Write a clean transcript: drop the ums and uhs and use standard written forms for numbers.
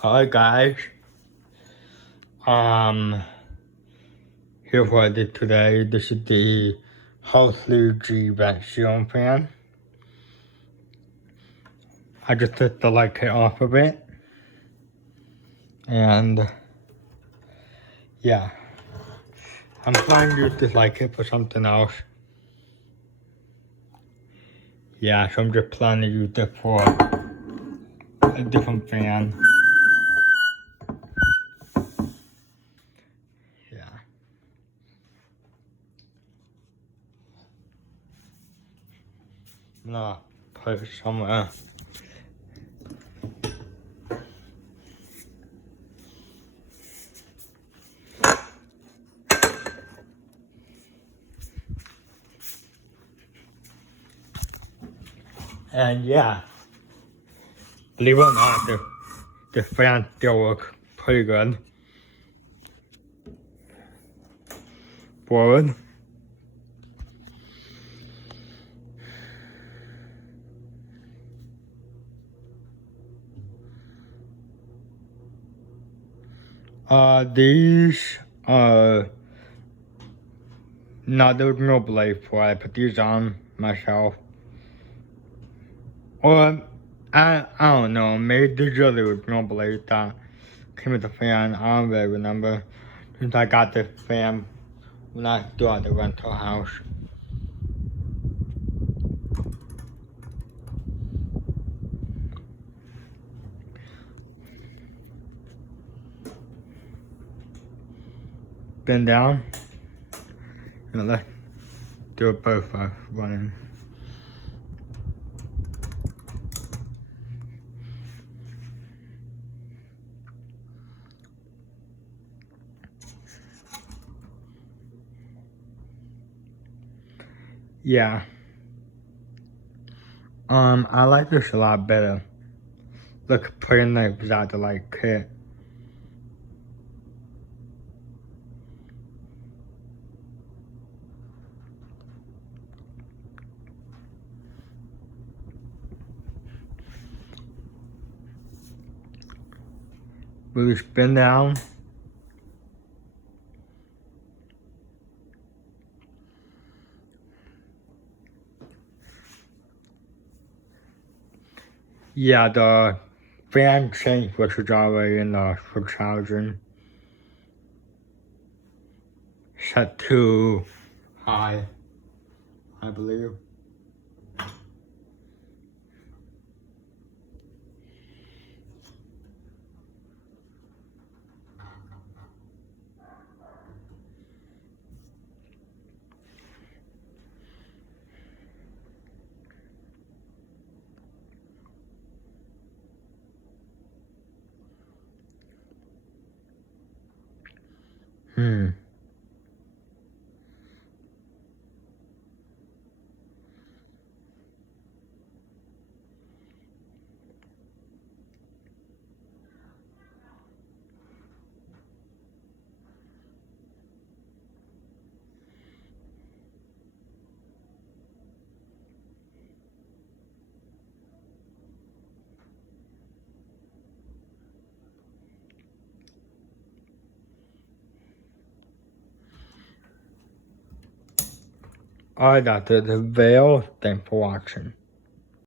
Hi guys. Here for it today. This is the Halsey GEV fan. I just took the light kit off of it. And yeah. I'm planning to use this light kit for something else. Yeah, so I'm just planning to use it for a different fan. Yeah. I'm gonna put it somewhere. And yeah, believe it or not, the fan still works pretty good. Forward. These are not the original blade for it. I put these on myself. Or, I don't know, maybe these are the original blades that came with the fan. I don't really remember. Since I got the fan when I still at the rental house. Bend down. And let's do it both running. Yeah. I like this a lot better. Look pretty nice without the light kit. Really spin down. Yeah, the fan change which is already in the switch housing. Set to high, I believe. Alright, that's the veil. Thanks for watching.